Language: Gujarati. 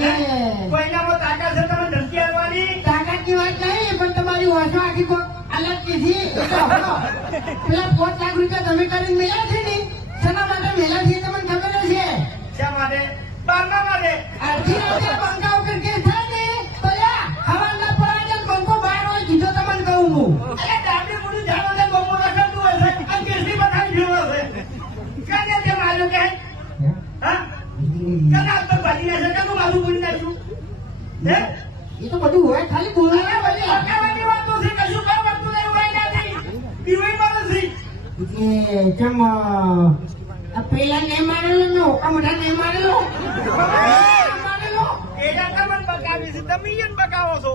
કોઈનામાં તાકાત છે તમે ધમકી આવવાની? તાકાતની વાત નહીં, પણ તમારી વાસો આખી કોક અલગ કીધી. પેલા 5 લાખ રૂપિયા તમે કરીને મેળ્યા છે ને, શેના માટે મેળ્યા છે તમને ખબર છે? શા માટે? બારના માટે. અડધી રાતે બંકા ઉપર કેસ થાય ને, તો લ્યા હવાના પરાજન બંકો બહાર હોય કીધો તમને કહું હું. અરે ડાબડી મોઢું જાણો છે, બહુ રખડતું હોય છે, અને કેસરી બધાની ભેળો છે. કાને તે માર્યો કે? હા? કાને આ તો ભાગી નાખે, કાનું માથું બોલી નાખ્યું? હે? એ તો બધું હોય, ખાલી બોલવા બધી હકાવાની વાતો છે, કશું કામ કરતું નહીં, હોય નથી. પીવાય નથી. કેમ પેલા નહીં મારેલો ને હોકા મોઢા નહીં મારેલો. એ જાતા મને બકાવી છે, તમે ઈયન બકાવો છો.